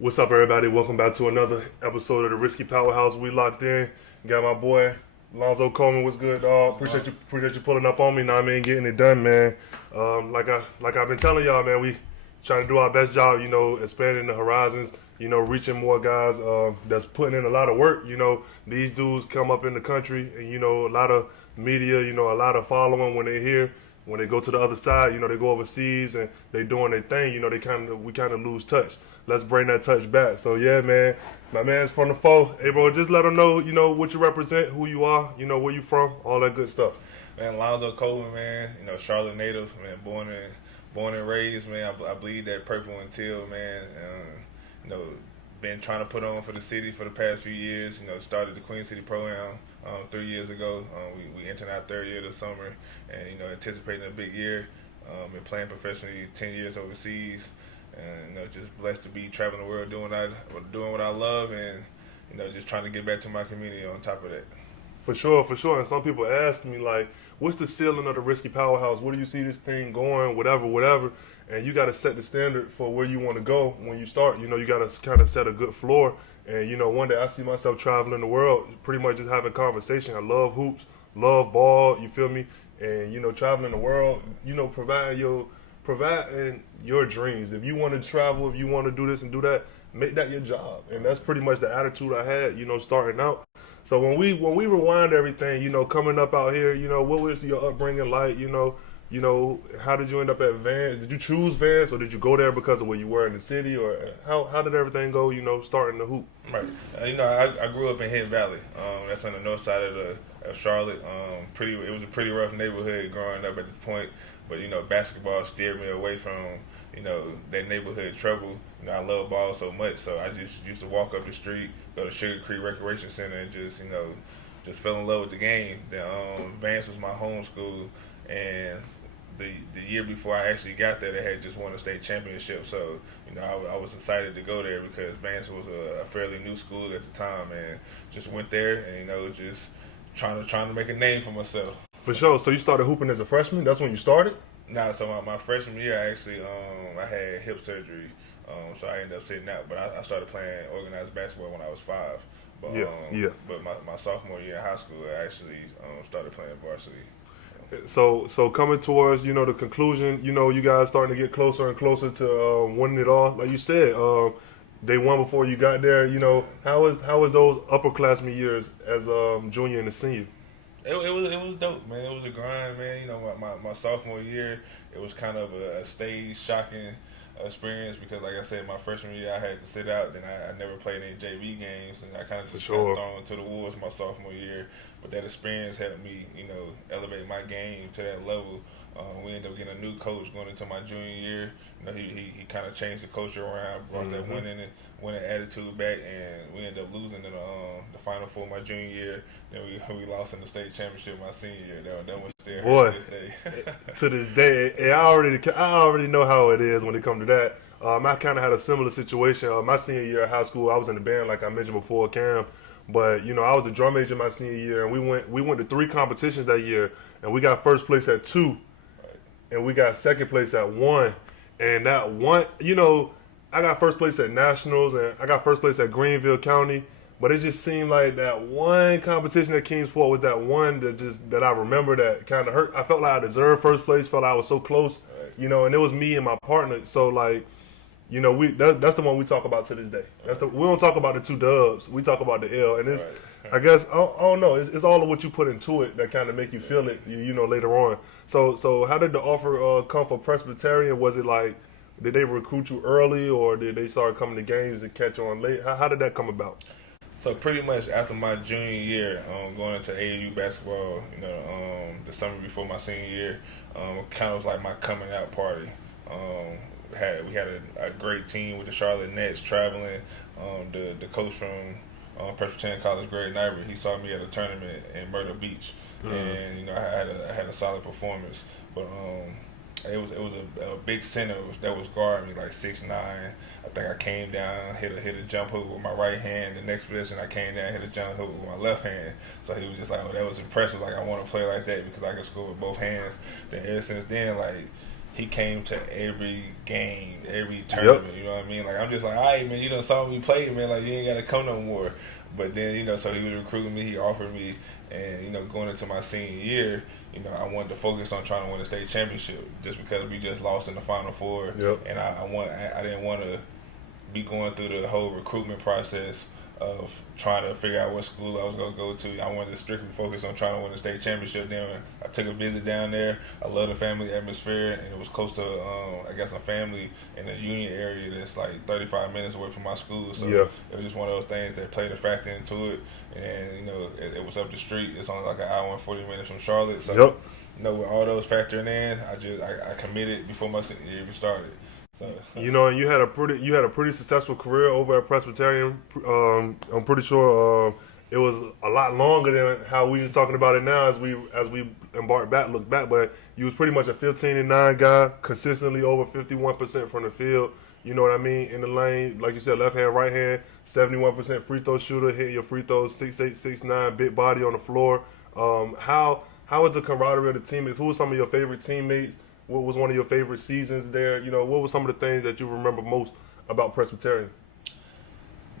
What's up, everybody? Welcome back to another episode of the RissKyPowerhouse. We locked in. Got my boy Al'Lonzo Coleman. What's good, dog? Appreciate you pulling up on me. Now, man, getting it done, man. Like I've been telling y'all, man, we trying to do our best job. Expanding the horizons. Reaching more guys. That's putting in a lot of work. These dudes come up in the country, and a lot of media. A lot of following when they're here. When they go to the other side, they go overseas and they doing their thing. We kind of lose touch. Let's bring that touch back. So yeah, man, my man's from the foe. Hey, bro, just let them know, what you represent, who you are, where you from, all that good stuff. Man, Al'Lonzo Coleman, man, Charlotte native, man, born and raised, man. I bleed that purple and teal, man. Been trying to put on for the city for the past few years. Started the Queen City Pro-Am 3 years ago. We entered our third year this summer, and anticipating a big year. Been playing professionally 10 years overseas. And just blessed to be traveling the world doing what I love, and just trying to get back to my community on top of that. For sure. And some people ask me, like, what's the ceiling of the RissKyPowerhouse? Where do you see this thing going? Whatever. And you got to set the standard for where you want to go when you start. You got to kind of set a good floor. And one day I see myself traveling the world, pretty much just having conversation. I love hoops, love ball. You feel me? And traveling the world. Providing your dreams. If you want to travel, if you want to do this and do that, make that your job. And that's pretty much the attitude I had, starting out. So when we rewind everything, coming up out here, what was your upbringing like? How did you end up at Vance? Did you choose Vance, or did you go there because of where you were in the city, or how did everything go? Starting the hoop. Right. I grew up in Hidden Valley. That's on the north side of Charlotte. It was a pretty rough neighborhood growing up at the point. But basketball steered me away from that neighborhood trouble. I love ball so much, so I just used to walk up the street, go to Sugar Creek Recreation Center, and just fell in love with the game. Vance was my home school, and the year before I actually got there, they had just won a state championship. So I was excited to go there because Vance was a fairly new school at the time, and just went there and just trying to make a name for myself. For sure. So you started hooping as a freshman? That's when you started? Nah, so my freshman year, I had hip surgery, so I ended up sitting out. But I started playing organized basketball when I was 5. But, But my sophomore year in high school, I actually started playing varsity. So coming towards, the conclusion, you guys starting to get closer and closer to winning it all. Like you said, day one before you got there, how was those upperclassmen years as junior and a senior? It was dope, man. It was a grind, man. My sophomore year, it was kind of a stage shocking experience because, like I said, my freshman year I had to sit out. Then I never played any JV games, and I kind of just got thrown to the wolves my sophomore year. But that experience helped me, elevate my game to that level. We ended up getting a new coach going into my junior year. He kind of changed the culture around, brought that winning attitude back, and we ended up losing in the Final Four my junior year. Then we lost in the state championship my senior year. That was still boy to this day. To this day, I already know how it is when it comes to that. I kind of had a similar situation. My senior year of high school, I was in the band like I mentioned before, Cam. But I was a drum major my senior year, and we went to 3 competitions that year, and we got first place at 2, and we got second place at 1. And that one, I got first place at Nationals, and I got first place at Greenville County. But it just seemed like that one competition at Kingsport was that one that I remember that kind of hurt. I felt like I deserved first place, felt like I was so close, and it was me and my partner. So like, that's the one we talk about to this day. We don't talk about the 2 dubs. We talk about the L, and it's. I guess I don't know. It's all of what you put into it that kind of make you feel it. Later on. So how did the offer come for Presbyterian? Was it like, did they recruit you early, or did they start coming to games and catch on late? How did that come about? So pretty much after my junior year, going into AAU basketball, the summer before my senior year, kind of was like my coming out party. We had a great team with the Charlotte Nets traveling. The coach from Presbyterian College, Greg Nyberg, he saw me at a tournament in Myrtle Beach, and I had a solid performance. But it was a big center that was guarding me, like 6'9". I think I came down, hit a jump hook with my right hand. The next possession I came down, hit a jump hook with my left hand. So he was just like, that was impressive. Like, I want to play like that because I can score with both hands. Then ever since then, like, he came to every game, every tournament. You know what I mean? Like, I'm just like, all right, man, you done saw me play, man. Like, you ain't got to come no more. But then, so he was recruiting me. He offered me, and going into my senior year, I wanted to focus on trying to win a state championship, just because we just lost in the Final Four, and I didn't want to be going through the whole recruitment process of trying to figure out what school I was going to go to. I wanted to strictly focus on trying to win the state championship. Then I took a visit down there. I love the family atmosphere, and it was close to, I guess, a family in the Union area that's like 35 minutes away from my school. So it was just one of those things that played a factor into it. And, it was up the street. It's only like an hour and 40 minutes from Charlotte. So, with all those factoring in, I committed before my senior year even started. So, and you had a pretty successful career over at Presbyterian. I'm pretty sure it was a lot longer than how we was talking about it now as we look back. But you was pretty much a 15-9 guy, consistently over 51% from the field. You know what I mean? In the lane, like you said, left hand, right hand, 71% free throw shooter, hitting your free throws, 6'8", 6'9", big body on the floor. How was the camaraderie of the teammates? Who were some of your favorite teammates? What was one of your favorite seasons there? What were some of the things that you remember most about Presbyterian?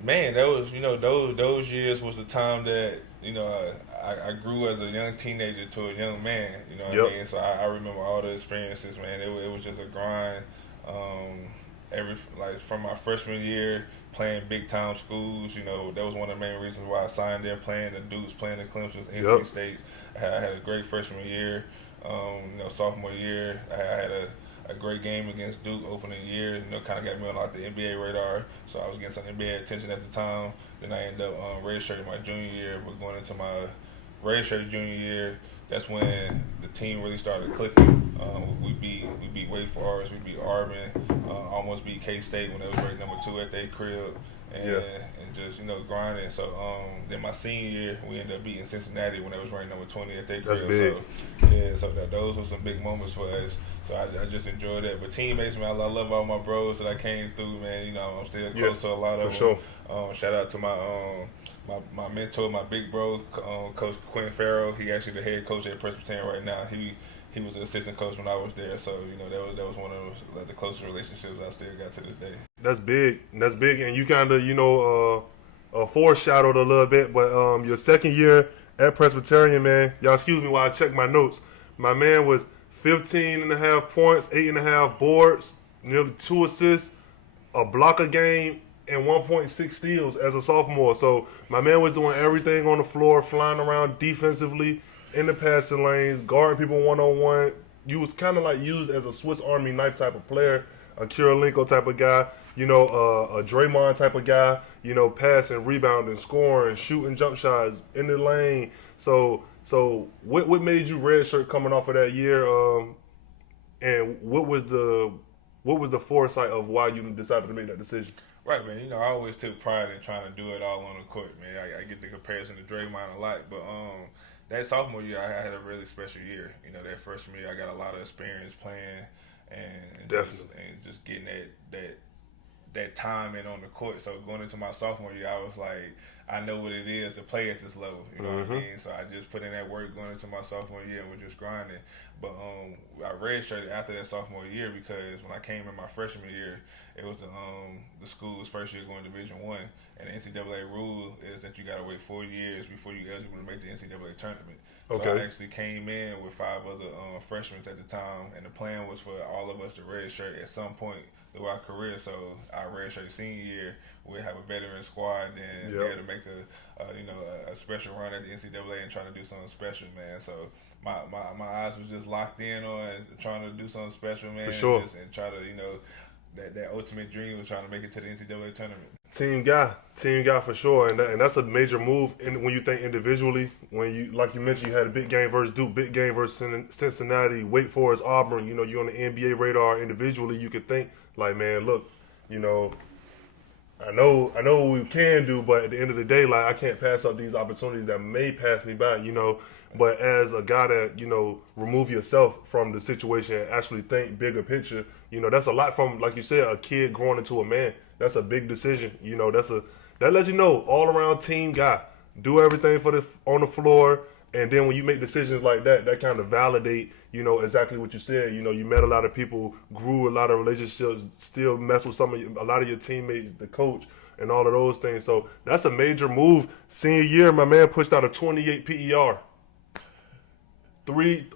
Man, that was, those years was the time that, I grew as a young teenager to a young man, what I mean? So I remember all the experiences, man. It was just a grind. From my freshman year, playing big time schools, that was one of the main reasons why I signed there, playing the Dukes, playing the Clemsons, NC States. I had a great freshman year. Sophomore year, I had a great game against Duke opening year. Kind of got me on like the NBA radar, so I was getting some NBA attention at the time. Then I ended up redshirting my junior year, but going into my redshirt junior year, that's when the team really started clicking. We beat Wake Forest, we beat Auburn, almost beat K-State when they was ranked number 2 at their crib. And just grinding. So then my senior year, we ended up beating Cincinnati when they was ranked number 20 at their crib. That's big. So those were some big moments for us. So I just enjoyed that. But teammates, man, I love all my bros that I came through, man. I'm still close to a lot of them. Sure. Shout out to my mentor, my big bro, Coach Quinn Farrell. He actually the head coach at Presbyterian right now. He was an assistant coach when I was there, so that was one of the closest relationships I still got to this day. That's big, and you kind of foreshadowed a little bit, but your second year at Presbyterian, man, y'all excuse me while I check my notes. My man was 15.5 points, 8.5 boards, nearly 2 assists, a block a game, and 1.6 steals as a sophomore. So my man was doing everything on the floor, flying around defensively, in the passing lanes, guarding people one-on-one. You was kind of like used as a Swiss Army knife type of player, a Kirilenko type of guy, a Draymond type of guy, passing, rebounding, scoring, shooting jump shots in the lane. So what made you redshirt coming off of that year, and what was the foresight of why you decided to make that decision? Right, man. I always took pride in trying to do it all on the court, man. I get the comparison to Draymond a lot, but that sophomore year, I had a really special year. That freshman year, I got a lot of experience playing and just getting that time in on the court. So going into my sophomore year, I was like, I know what it is to play at this level. You know what I mean? So I just put in that work going into my sophomore year and we're just grinding. But I redshirted after that sophomore year because when I came in my freshman year, it was the school's first year going to Division I, and the NCAA rule is that you got to wait 4 years before you're eligible to make the NCAA tournament. Okay. So I actually came in with 5 other freshmen at the time, and the plan was for all of us to redshirt at some point through our career. So our redshirt senior year, we'll have a veteran squad and be able to make a special run at the NCAA and try to do something special, man. So my eyes was just locked in on trying to do something special, man. For sure. And try to that ultimate dream was trying to make it to the NCAA tournament. Team guy for sure, and that's a major move. And when you think individually, when you like you mentioned, you had a big game versus Duke, big game versus Cincinnati, Wake Forest, Auburn. You're on the NBA radar individually. You could think like, man, look, I know what we can do, but at the end of the day, like I can't pass up these opportunities that may pass me by. But as a guy that remove yourself from the situation and actually think bigger picture, that's a lot from, like you said, a kid growing into a man. That's a big decision. That lets you know all around team guy. Do everything on the floor, and then when you make decisions like that, that kind of validate exactly what you said. You met a lot of people, grew a lot of relationships, still mess with a lot of your teammates, the coach, and all of those things. So that's a major move. Senior year, my man pushed out a 28 PER.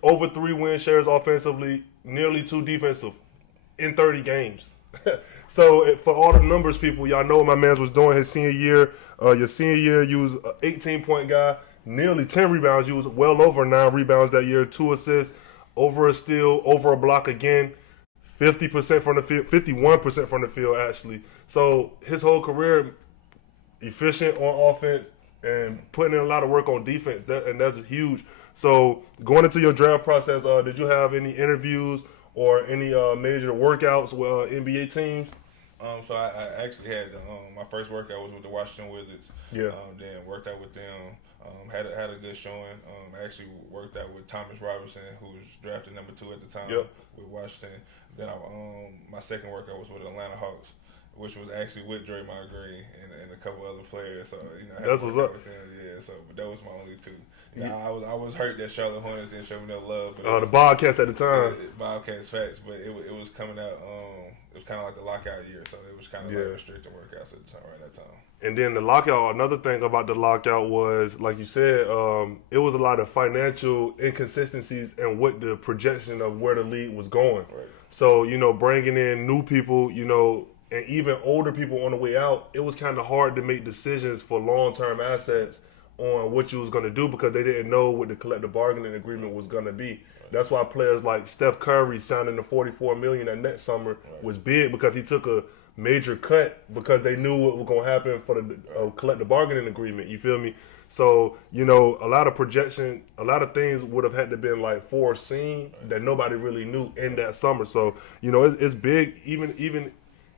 Over 3 win shares offensively, nearly 2 defensive in 30 games. So for all the numbers people, y'all know what my man was doing his senior year. Your senior year, you was an 18-point guy, nearly 10 rebounds. You was well over 9 rebounds that year, 2 assists, over a steal, over a block again, 50% from the field, 51% from the field actually. So his whole career, efficient on offense and putting in a lot of work on defense, and that's huge. So going into your draft process, did you have any interviews or any major workouts with NBA teams? So I actually had my first workout was with the Washington Wizards. Yeah. Then worked out with them. Had a good showing. I actually worked out with Thomas Robinson, who was drafted number 2 at the time with Washington. Then my second workout was with Atlanta Hawks, which was actually with Draymond Green and a couple other players. So I had that's what's up. with them. Yeah. So but that was my only 2. I was hurt that Charlotte Hornets didn't show me no love. But the Bobcats at the time. Bobcats facts, but it was coming out. It was kind of like the lockout year, so it was kind of like restricted workouts at the time, right at that time. And then the lockout, another thing about the lockout was, like you said, it was a lot of financial inconsistencies and what the projection of where the league was going. Right. So, bringing in new people, and even older people on the way out, it was kind of hard to make decisions for long-term assets on what you was going to do because they didn't know what the collective bargaining agreement was going to be. That's why players like Steph Curry signing the $44 million that next summer was big because he took a major cut because they knew what was going to happen for the collective bargaining agreement. You feel me? So, a lot of projection, a lot of things would have had to been like foreseen that nobody really knew in that summer. So, it's big, even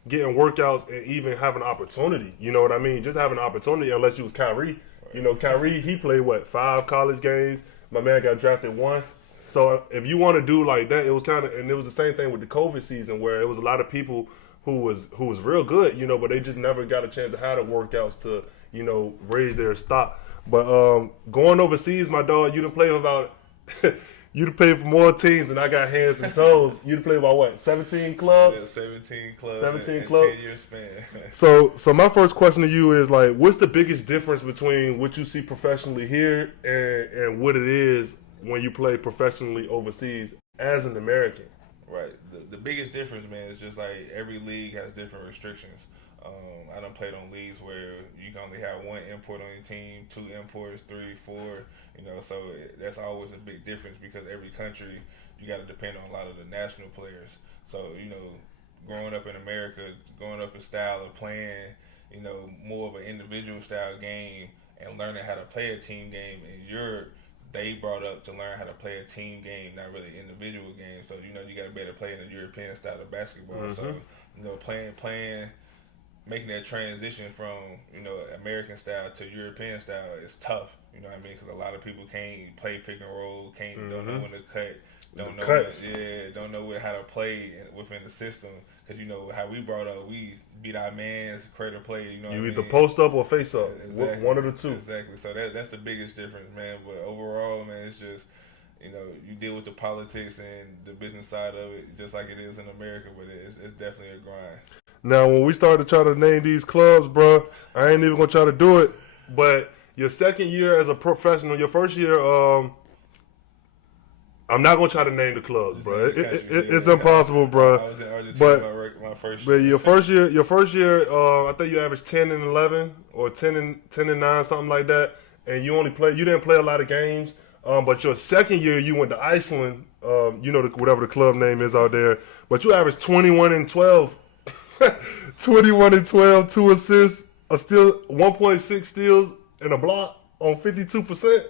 getting workouts and even having an opportunity. You know what I mean? Just having an opportunity unless you was Kyrie. Kyrie, he played, 5 college games. My man got drafted 1. So if you want to do like that, it was and it was the same thing with the COVID season where it was a lot of people who was real good, but they just never got a chance to have the workouts to, raise their stock. But going overseas, my dog, you done played about you done played for more teams than I got hands and toes. You done played about 17 clubs? Yeah, 17 clubs. 17 in clubs. 10-year span. So my first question to you is what's the biggest difference between what you see professionally here and what it is when you play professionally overseas as an American? Right. The biggest difference, man, is just every league has different restrictions. I done played on leagues where you can only have 1 import on your team, 2 imports, 3, 4. So that's always a big difference because every country you got to depend on a lot of the national players. So growing up in America, growing up in style of playing, more of an individual style game and learning how to play a team game in Europe. They brought up to learn how to play a team game, not really individual game. So, you got to be able to play in the European style of basketball. Mm-hmm. So, playing, making that transition from, American style to European style is tough. You know what I mean? Because a lot of people can't play pick and roll, don't know when to cut, don't know how to play within the system. Because, how we brought up, we beat our mans, create a play, You either post up or face up. Exactly. One of the two. Exactly. So that's the biggest difference, man. But overall, man, it's just, you deal with the politics and the business side of it just like it is in America, but it's definitely a grind. Now, when we started to try to name these clubs, bro, I ain't even going to try to do it. But your second year as a professional, your first year, I'm not gonna try to name the clubs, bro. It's impossible, bro. I was in Argentina my first year. But your first year, I think you averaged 10 and 11 or 10 and 9, something like that. And you didn't play a lot of games. But your second year, you went to Iceland. Whatever the club name is out there. But you averaged 21 and 12, 21 and 12, 2 assists, a steal, 1.6 steals, and a block on 52%.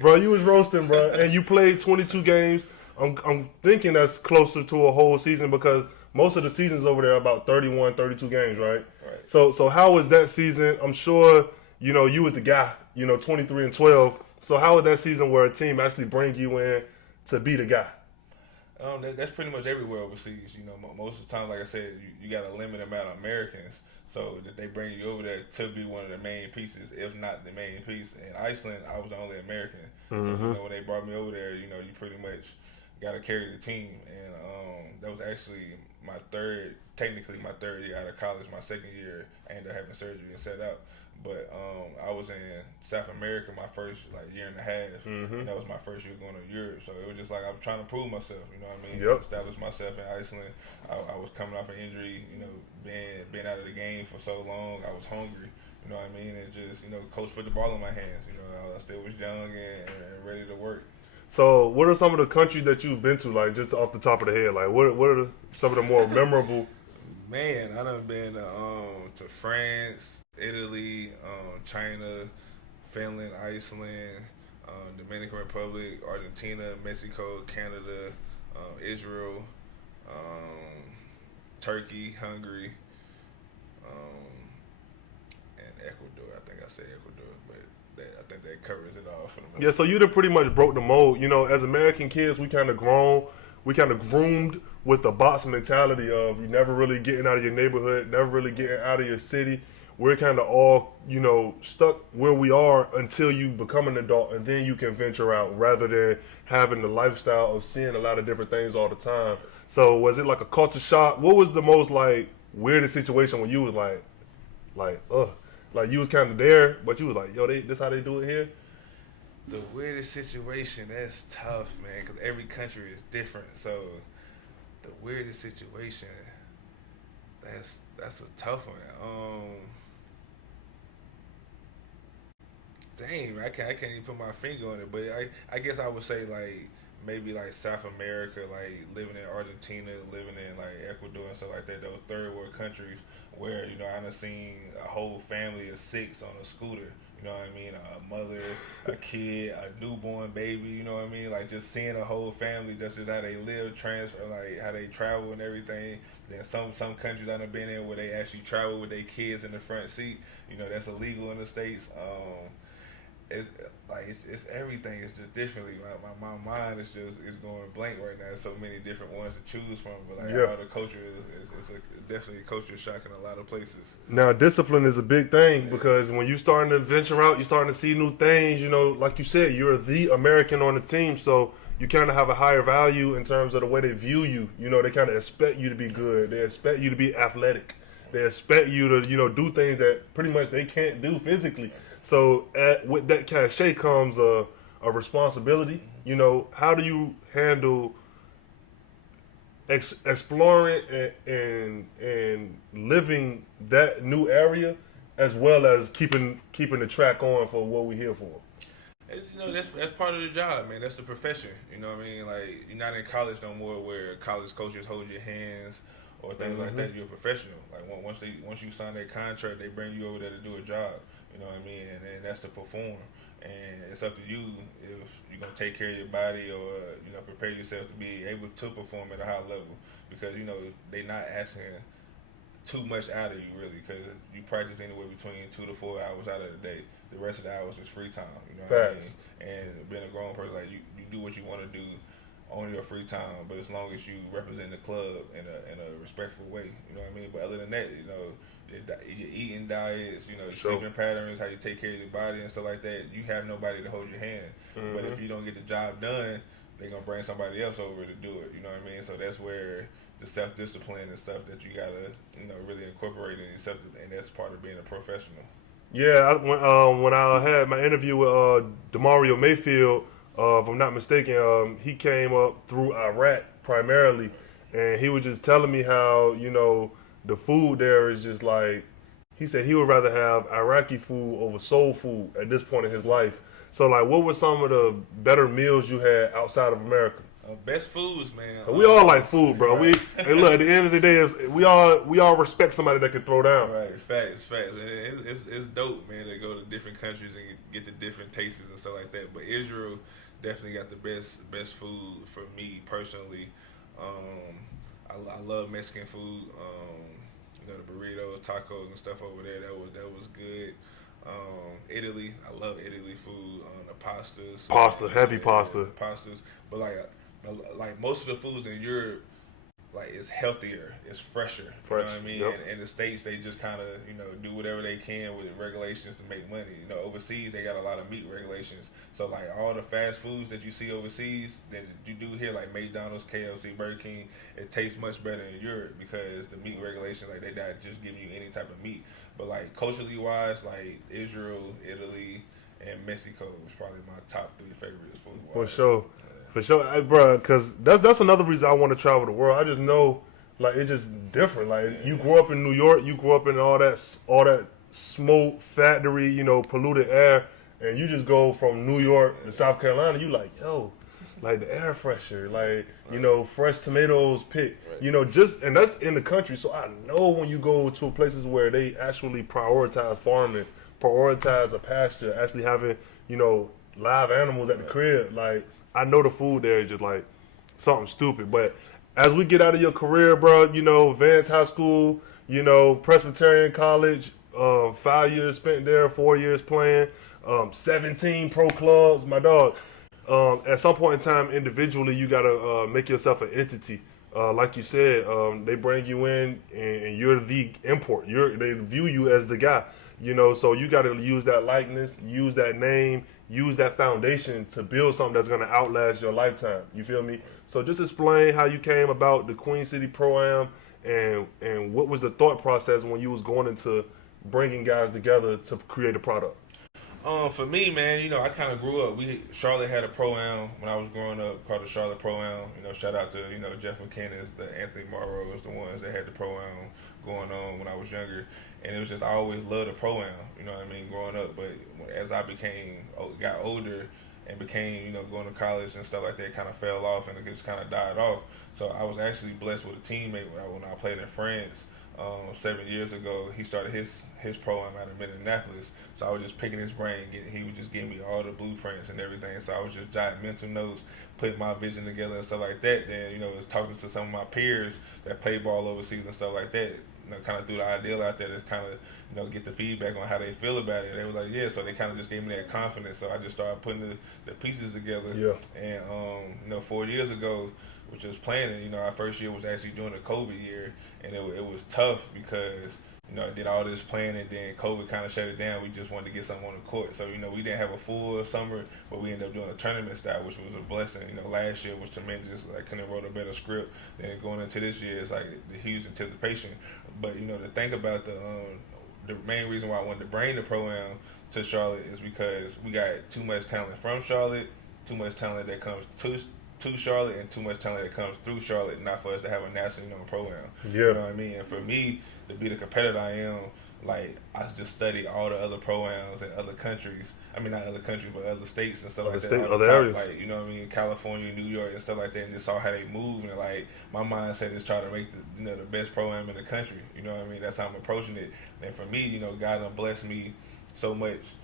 Bro, you was roasting, bro, and you played 22 games. I'm thinking that's closer to a whole season because most of the seasons over there are about 31, 32 games, right? Right. So how was that season? I'm sure, you was the guy, 23 and 12. So how was that season where a team actually bring you in to be the guy? That's pretty much everywhere overseas. You know, most of the time, like I said, you got a limited amount of Americans, so that they bring you over there to be one of the main pieces, if not the main piece. In Iceland, I was the only American, so you know when they brought me over there, you know, you pretty much got to carry the team, and that was actually technically my third year out of college. My second year, I ended up having surgery and set out. But I was in South America my first year and a half, and that was my first year going to Europe. So it was just like I was trying to prove myself, you know what I mean? Yep. Establish myself in Iceland. I was coming off an injury, you know, being out of the game for so long. I was hungry, you know what I mean? And just, you know, coach put the ball in my hands. You know, I still was young and ready to work. So, what are some of the countries that you've been to, like just off the top of the head? Like, what are some of the more memorable? Man, I done been to France, Italy, China, Finland, Iceland, Dominican Republic, Argentina, Mexico, Canada, Israel, Turkey, Hungary, and Ecuador. I think I said Ecuador, but I think that covers it all for the most. Yeah, so you done pretty much broke the mold. You know, as American kids, we kind of groomed with the box mentality of you never really getting out of your neighborhood, never really getting out of your city. We're kind of all, you know, stuck where we are until you become an adult, and then you can venture out rather than having the lifestyle of seeing a lot of different things all the time. So was it like a culture shock? What was the most weirdest situation when you was like you was kind of there, but you was like, yo, this how they do it here? The weirdest situation, that's tough, man, because every country is different. So the weirdest situation, that's a tough one. Dang, I can't even put my finger on it, but I guess I would say maybe South America, living in Argentina, living in Ecuador and stuff like that. Those third world countries where, you know, I done seen a whole family of 6 on a scooter. You know what I mean? A mother, a kid, a newborn baby. You know what I mean? Just seeing a whole family. That's just how they live, transfer, how they travel and everything. Then some countries I've been in where they actually travel with their kids in the front seat. You know, that's illegal in the States. It's everything. It's just differently. My mind is going blank right now. There's so many different ones to choose from. But all the culture is definitely a culture shock in a lot of places. Now, discipline is a big thing because when you're starting to venture out, you're starting to see new things. You know, like you said, you're the American on the team, so you kind of have a higher value in terms of the way they view you. You know, they kind of expect you to be good. They expect you to be athletic. They expect you to, you know, do things that pretty much they can't do physically. So with that cachet comes a responsibility. You know, how do you handle exploring and living that new area as well as keeping the track on for what we're here for? You know, that's part of the job, man. That's the profession. You know what I mean? You're not in college no more where college coaches hold your hands or things like that. You're a professional. Once you sign that contract, they bring you over there to do a job. You know what I mean? And that's to perform. And it's up to you if you're going to take care of your body or, you know, prepare yourself to be able to perform at a high level. Because, you know, they're not asking too much out of you, really, because you practice anywhere between 2 to 4 hours out of the day. The rest of the hours is free time. You know what I mean? And being a grown person, you do what you want to do on your free time, but as long as you represent the club in a respectful way, you know what I mean? But other than that, you know, your eating diets, you know, your sleeping patterns, how you take care of your body and stuff like that, you have nobody to hold your hand. But if you don't get the job done, they're going to bring somebody else over to do it, you know what I mean? So that's where the self-discipline and stuff that you got to, you know, really incorporate in yourself, and that's part of being a professional. Yeah, when I had my interview with Demario Mayfield, if I'm not mistaken, he came up through Iraq primarily, and he was just telling me how, you know, the food there is just he said he would rather have Iraqi food over soul food at this point in his life. So, what were some of the better meals you had outside of America? Best foods, man. We all like food, bro. Right. Hey, look, at the end of the day, we all respect somebody that can throw down. Right, facts. It's dope, man, to go to different countries and get the different tastes and stuff like that. But Israel definitely got the best food for me personally. I love Mexican food. You know, the burritos, tacos, and stuff over there. That was good. Italy, I love Italy food. The pastas, Heavy pasta. Pastas, but like most of the foods in Europe, like it's healthier, it's fresher. Fresh. You know what I mean? Yep. And in the States, they just kind of do whatever they can with regulations to make money. Overseas they got a lot of meat regulations. So like all the fast foods that you see overseas that you do here, like McDonald's, KFC, Burger King, it tastes much better in Europe because the meat regulations, like they not just giving you any type of meat. But like culturally wise, like Israel, Italy, and Mexico was probably my top 3 favorites food. For sure. For sure, bro, because that's another reason I want to travel the world. I just know, like, it's just different. Like, you grew up in New York, you grew up in all that smoke, factory, polluted air, and you just go from New York to South Carolina, you like, yo, like the air fresher, like, fresh tomatoes picked, and that's in the country. So I know when you go to places where they actually prioritize farming, prioritize a pasture, actually having, live animals at the crib, like, I know the food there is just like something stupid. But as we get out of your career, bro, Vance High School, Presbyterian College, 5 years spent there, 4 years playing, 17 pro clubs, my dog. At some point in time, individually, you got to make yourself an entity. Like you said, they bring you in and you're the import. They view you as the guy. So you got to use that likeness, use that name, use that foundation to build something that's going to outlast your lifetime. You feel me? So just explain how you came about the Queen City Pro-Am and what was the thought process when you was going into bringing guys together to create a product. For me, man, I kind of grew up. Charlotte had a Pro-Am when I was growing up called the Charlotte Pro-Am. Shout out to, Jeff McKinnon, the Anthony Morrows, the ones that had the Pro-Am going on when I was younger. And it was just, I always loved the Pro-Am, growing up. But as I got older and became, going to college and stuff like that, kind of fell off and it just kind of died off. So I was actually blessed with a teammate when I played in France. 7 years ago, he started his program out of Minneapolis. So I was just picking his brain. He would just give me all the blueprints and everything. So I was just jotting mental notes, putting my vision together and stuff like that. Then, talking to some of my peers that play ball overseas and stuff like that. Kind of threw the ideal out there to kind of, get the feedback on how they feel about it. They were like, yeah. So they kind of just gave me that confidence. So I just started putting the pieces together. Yeah. And 4 years ago, which was planning, our first year was actually during the COVID year, and it was tough because, I did all this planning, then COVID kind of shut it down. We just wanted to get something on the court. So, we didn't have a full summer, but we ended up doing a tournament style, which was a blessing. Last year was tremendous. I couldn't have wrote a better script. Then going into this year, it's like the huge anticipation. But, to think about the main reason why I wanted to bring the Pro-Am to Charlotte is because we got too much talent from Charlotte, too much talent that comes to Charlotte, and too much talent that comes through Charlotte, not for us to have a nationally known Pro-Am. Yeah. You know what I mean? And for me, to be the competitor I am, like, I just study all the other Pro-Ams in other countries. I mean, not other countries, but other states and stuff like that. Other areas. Like, you know what I mean? California, New York, and stuff like that, and just saw how they move. And, like, my mindset is try to make the best Pro-Am in the country. You know what I mean? That's how I'm approaching it. And for me, God done blessed me so much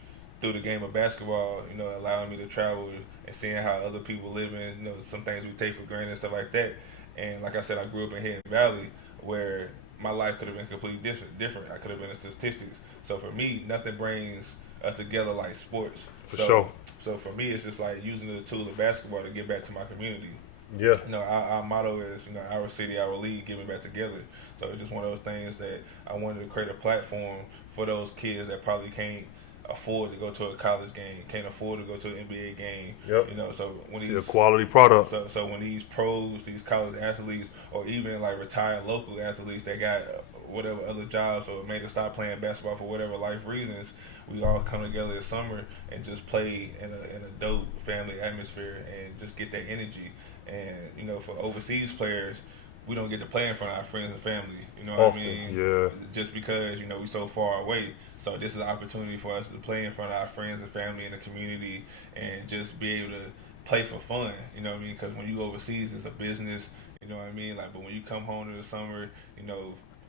through the game of basketball, allowing me to travel and seeing how other people live in, some things we take for granted and stuff like that. And like I said, I grew up in Hidden Valley where my life could have been completely different. I could have been in statistics. So for me, nothing brings us together like sports. For sure. So for me, it's just like using the tool of basketball to get back to my community. Yeah. Our motto is, our city, our league, giving back together. So it's just one of those things that I wanted to create a platform for those kids that probably can't afford to go to a college game, can't afford to go to an NBA game. Yep. So when see a quality product. So when these pros, these college athletes, or even like retired local athletes that got whatever other jobs or made us stop playing basketball for whatever life reasons, we all come together this summer and just play in a dope family atmosphere and just get that energy. And for overseas players, we don't get to play in front of our friends and family. You know what I mean? Yeah. Just because, we're so far away. So this is an opportunity for us to play in front of our friends and family in the community and just be able to play for fun. You know what I mean? Because when you go overseas, it's a business. You know what I mean? Like, but when you come home to the summer,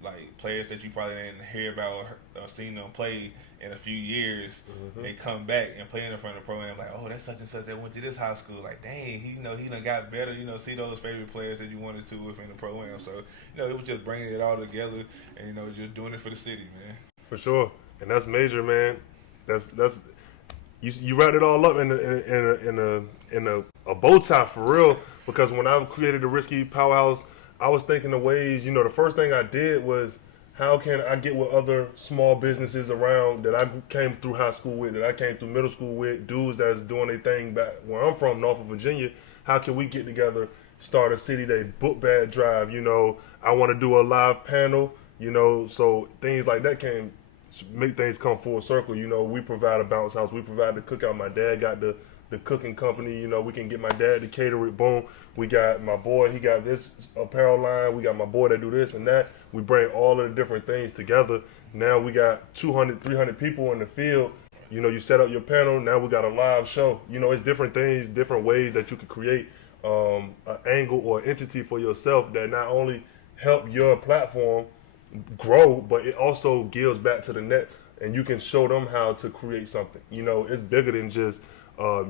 like players that you probably didn't hear about or seen them play in a few years, they come back and play in front of the Pro-Am, like, oh, that's such and such that went to this high school. Like, dang, he done got better. See those favorite players that you wanted to within the Pro-Am. So, it was just bringing it all together and, just doing it for the city, man. For sure. And that's major, man. That's you wrapped it all up in a bow tie for real. Because when I created the RissKyPowerhouse, I was thinking of ways. The first thing I did was, how can I get with other small businesses around that I came through high school with, that I came through middle school with, dudes that's doing their thing back where I'm from, Norfolk, Virginia. How can we get together, start a city day book bag drive? I want to do a live panel. So things like that can make things come full circle. We provide a bounce house, we provide the cookout. My dad got the cooking company. We can get my dad to cater it. Boom. We got my boy, he got this apparel line. We got my boy that do this and that. We bring all of the different things together. Now we got 200, 300 people in the field. You set up your panel. Now we got a live show. It's different things, different ways that you could create an angle or entity for yourself that not only help your platform grow, but it also gives back to the next, and you can show them how to create something. It's bigger than just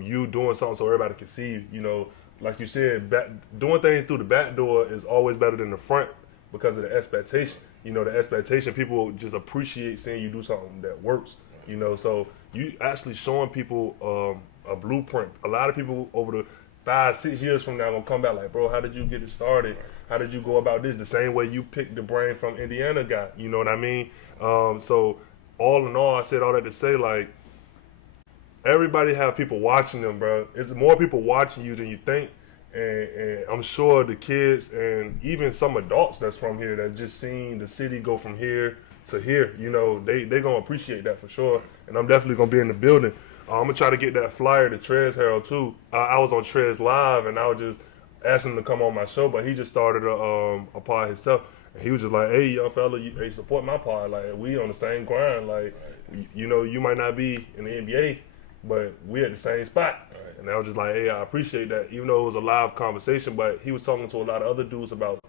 you doing something so everybody can see you. Like you said, doing things through the back door is always better than the front because of the expectation. The expectation, people just appreciate seeing you do something that works. So you actually showing people a blueprint. A lot of people over the 5-6 years from now gonna come back like, bro, how did you get it started? How did you go about this? The same way you picked the brain from Indiana guy. You know what I mean? So all in all, I said all that to say, like, everybody have people watching them, bro. It's more people watching you than you think. And I'm sure the kids and even some adults that's from here that just seen the city go from here to here, they going to appreciate that for sure. And I'm definitely going to be in the building. I'm going to try to get that flyer to Trez Harold too. I was on Trez Live and I was just asking him to come on my show, but he just started a pod himself. And he was just like, hey, young fella, hey, support my pod. Like, we on the same grind. Like, you might not be in the NBA, but we at the same spot. Right. And I was just like, hey, I appreciate that. Even though it was a live conversation, but he was talking to a lot of other dudes about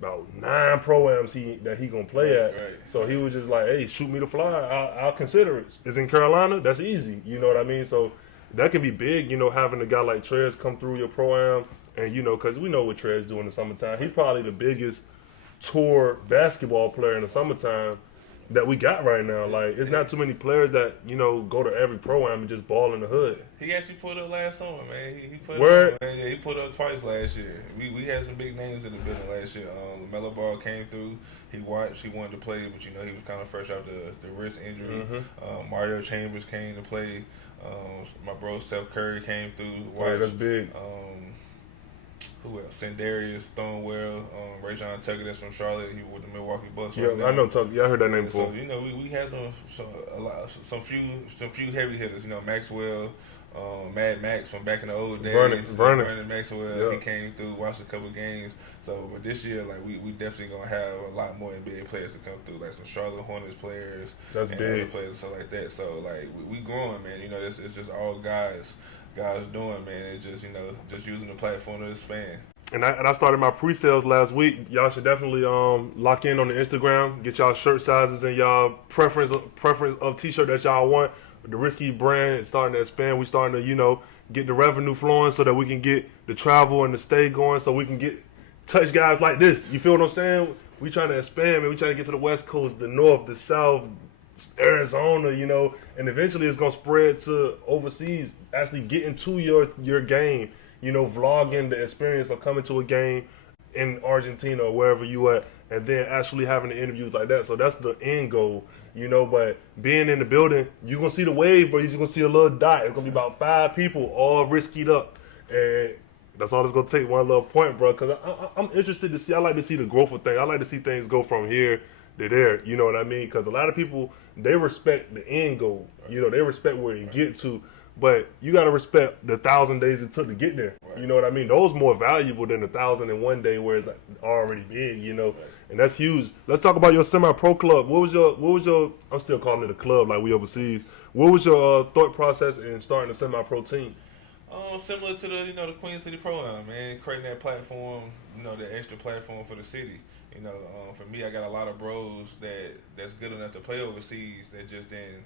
9 pro-ams that he gonna play at. Right. So he was just like, hey, shoot me the flyer. I'll consider it. It's in Carolina. That's easy. You know what I mean? So that can be big, having a guy like Trez come through your pro-am. And, because we know what Trez do in the summertime. He probably the biggest tour basketball player in the summertime that we got right now. Like, it's not too many players that, go to every pro-am and just ball in the hood. He actually pulled up last summer, man. He put Word? Up, man. Yeah, he pulled up twice last year. We had some big names in the building last year. LaMelo Ball came through. He watched. He wanted to play, but, he was kind of fresh out the wrist injury. Mm-hmm. Mario Chambers came to play. My bro Steph Curry came through. Right, that's big. Who else? Sendarius, Thornwell, Rajon Tucker, that's from Charlotte. He with the Milwaukee Bucks. Yeah, right now. I know Tucker. Yeah, I heard that name before. So we had some few heavy hitters. Maxwell, Mad Max from back in the old days. Vernon Maxwell. Yeah. He came through, watched a couple games. So, but this year, like we definitely gonna have a lot more NBA players to come through, like some Charlotte Hornets players. That's and big. Other players and stuff like that. So, like we growing, man. It's just all guys doing, man. It's just just using the platform to expand. And I started my pre-sales last week. Y'all should definitely lock in on the Instagram, get y'all shirt sizes and y'all preference of t-shirt that y'all want. The RissKy brand is starting to expand. We starting to get the revenue flowing so that we can get the travel and the stay going, so we can touch guys like this. You feel what I'm saying? We trying to expand, man. We trying to get to the West Coast, the North, the South, Arizona, and eventually it's gonna spread to overseas. Actually getting to your game, vlogging the experience of coming to a game in Argentina or wherever you at, and then actually having the interviews like that. So that's the end goal, But being in the building, you are gonna see the wave, but you're just gonna see a little dot. It's gonna be about 5 people all RissKy'd up, and that's all it's gonna take. One little point, bro. Because I'm interested to see. I like to see the growth of things. I like to see things go from here to there. You know what I mean? Because a lot of people, they respect the end goal. They respect where you get to. But you got to respect the 1,000 days it took to get there. Right. You know what I mean? Those more valuable than the 1,001 day where it's like already big, Right. And that's huge. Let's talk about your SemiPro Club. What was your, I'm still calling it a club like we overseas. What was your thought process in starting a SemiPro team? Similar to the Queen City Pro-Am, man. Creating that platform, the extra platform for the city. For me, I got a lot of bros that's good enough to play overseas that just then,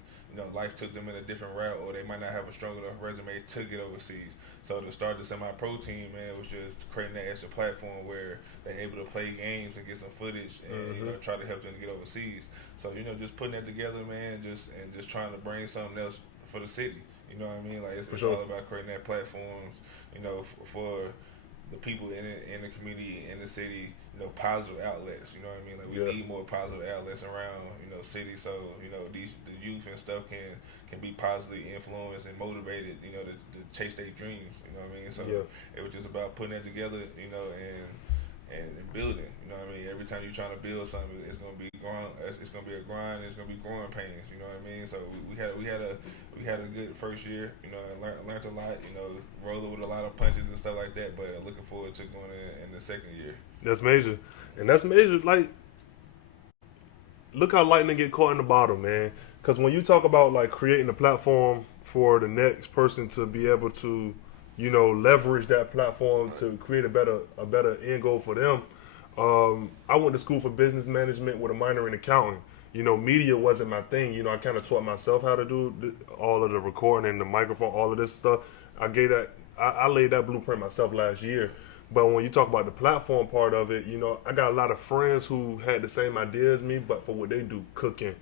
life took them in a different route, or they might not have a strong enough resume to get overseas. So to start the SemiPro team, man, was just creating that extra platform where they're able to play games and get some footage and try to help them to get overseas. So just putting that together, man, just trying to bring something else for the city. You know what I mean? Like it's sure. all about creating that platforms. You know, for the people in the community, in the city, you know, positive outlets. You know what I mean? Like we need more positive outlets around, you know, city, so you know the youth and stuff can be positively influenced and motivated, you know, to chase their dreams. You know what I mean? So it was just about putting that together, you know, and building. You know what I mean? Every time you're trying to build something, it's gonna be it's gonna be a grind. It's gonna be growing pains. You know what I mean? So we had a good first year. You know, and learned a lot. You know, rolling with a lot of punches and stuff like that. But looking forward to going in the second year. That's major, and that's major. Like, look how lightning get caught in the bottom, man. Because when you talk about like creating a platform for the next person to be able to, you know, leverage that platform to create a better end goal for them. I went to school for business management with a minor in accounting. You know, media wasn't my thing. You know, I kind of taught myself how to do all of the recording and the microphone, all of this stuff. I laid that blueprint myself last year. But when you talk about the platform part of it, you know, I got a lot of friends who had the same idea as me, but for what they do, cooking,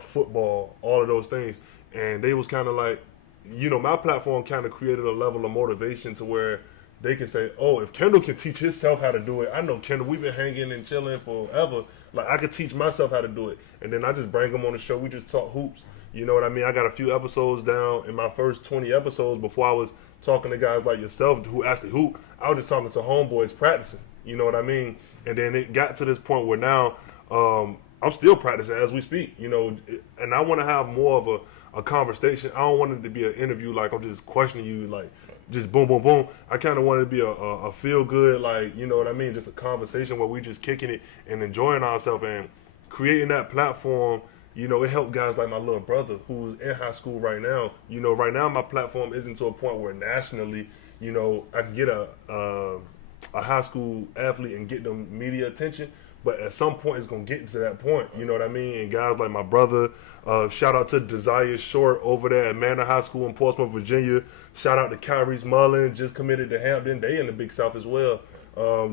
football, all of those things. And they was kind of like, you know, my platform kind of created a level of motivation to where they can say, oh, if Kendall can teach himself how to do it, I know Kendall, we've been hanging and chilling forever. Like, I could teach myself how to do it. And then I just bring them on the show. We just talk hoops. You know what I mean? I got a few episodes down in my first 20 episodes before I was talking to guys like yourself who actually hoop. I was just talking to homeboys practicing. You know what I mean? And then it got to this point where now I'm still practicing as we speak. You know, and I want to have more of a conversation. I don't want it to be an interview like I'm just questioning you, like just boom, boom, boom. I kind of want it to be a feel good, like, you know what I mean, just a conversation where we just kicking it and enjoying ourselves and creating that platform. You know, it helped guys like my little brother who's in high school right now. You know, right now my platform isn't to a point where nationally, you know, I can get a high school athlete and get them media attention. But at some point, it's going to get to that point. You know what I mean? And guys like my brother, shout out to Desire Short over there at Manor High School in Portsmouth, Virginia. Shout out to Kyrie Mullen, just committed to Hampton. They in the Big South as well.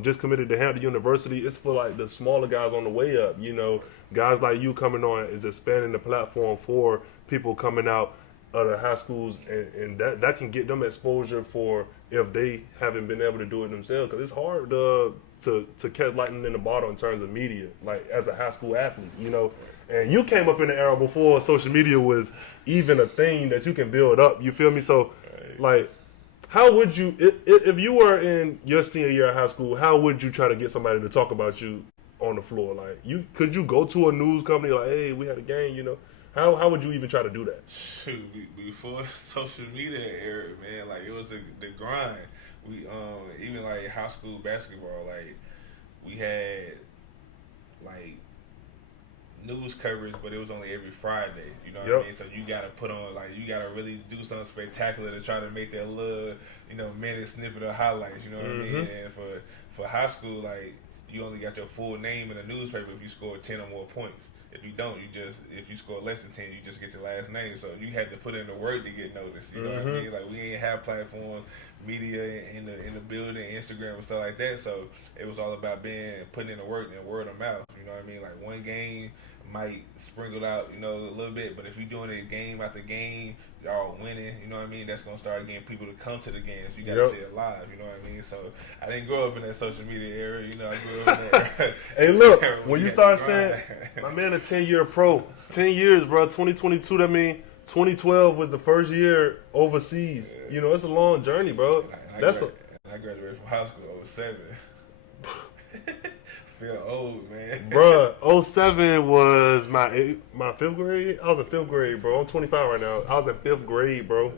Just committed to Hampton University. It's for like the smaller guys on the way up. You know, guys like you coming on is expanding the platform for people coming out of the high schools, and that can get them exposure for if they haven't been able to do it themselves. Because it's hard to catch lightning in the bottle in terms of media, like as a high school athlete, you know. And you came up in the era before social media was even a thing that you can build up. You feel me? So, like, how would you, if you were in your senior year of high school, how would you try to get somebody to talk about you on the floor? Like, could you go to a news company like, hey, we had a game, you know? How would you even try to do that? Shoot, before social media era, man, like it was the grind. We even like high school basketball, like we had like news coverage, but it was only every Friday. You know what I mean? So you gotta put on, like, you gotta really do something spectacular to try to make that little, you know, minute snippet of highlights. You know what I mean? And for high school, like, you only got your full name in the newspaper if you scored 10 or more points. If you don't, if you score less than 10, you just get your last name. So you had to put in the work to get noticed. You know what I mean? Like, we ain't have platforms, media in the building, Instagram and stuff like that. So it was all about putting in the work and word of mouth. You know what I mean? Like, one game might sprinkle out, you know, a little bit, but if you're doing it game after game, y'all winning, you know what I mean, that's going to start getting people to come to the games. You got to see it live, you know what I mean? So I didn't grow up in that social media era, you know, I grew up in that. Hey, look, when you start saying, my man a 10-year pro, 10 years, bro, 2022, that mean 2012 was the first year overseas. Yeah. You know, it's a long journey, bro. I graduated from high school in 07. Feel old, man. Bruh, 07 was my 5th grade. I was in 5th grade, bro. I'm 25 right now. I was in 5th grade, bro.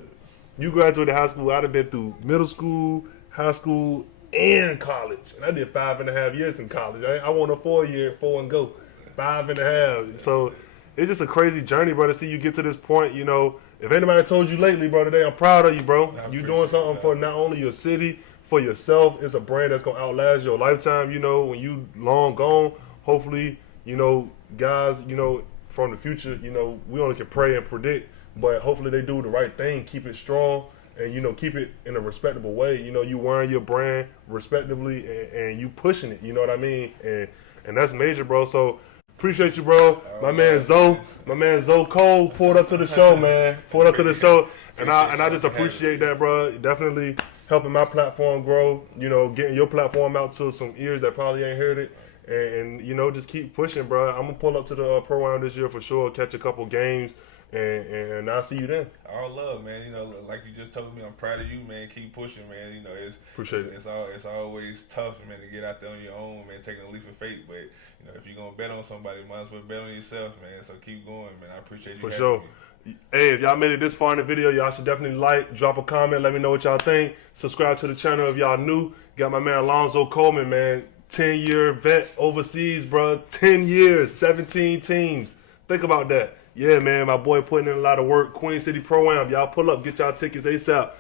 You graduated high school, I'd have been through middle school, high school, and college. And I did 5.5 years in college. I want a 4-year, 4 and go. 5.5. So it's just a crazy journey, bro, to see you get to this point. You know, if anybody told you lately, bro, today, I'm proud of you, bro. You doing something for not only your city, for yourself. It's a brand that's going to outlast your lifetime. You know, when you long gone, hopefully, you know, guys, you know, from the future, you know, we only can pray and predict, but hopefully they do the right thing, keep it strong, and, you know, keep it in a respectable way. You know, you wearing your brand respectably and you pushing it, you know what I mean? And that's major, bro. So Appreciate you, bro. My man Zoe Cole pulled up to the show, man. Pulled up to the show, and I just appreciate that, bro. Definitely helping my platform grow. You know, getting your platform out to some ears that probably ain't heard it, and you know, just keep pushing, bro. I'm gonna pull up to the pro round this year for sure. Catch a couple games. And I'll see you then. All love, man. You know, like you just told me, I'm proud of you, man. Keep pushing, man. You know, it's always tough, man, to get out there on your own, man, taking a leap of faith. But you know, if you're gonna bet on somebody, you might as well bet on yourself, man. So keep going, man. I appreciate you. For sure. Me. Hey, if y'all made it this far in the video, y'all should definitely like, drop a comment, let me know what y'all think. Subscribe to the channel if y'all new. Got my man Al'Lonzo Coleman, man. 10-year vet overseas, bro. 10 years, 17 teams. Think about that. Yeah, man, my boy putting in a lot of work. Queen City Pro-Am. Y'all pull up, get y'all tickets ASAP.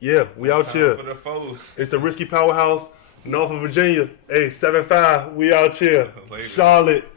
Yeah, we out here. For the foes. It's the RissKy Powerhouse, North of Virginia. Hey, 7-5, we out here. Charlotte.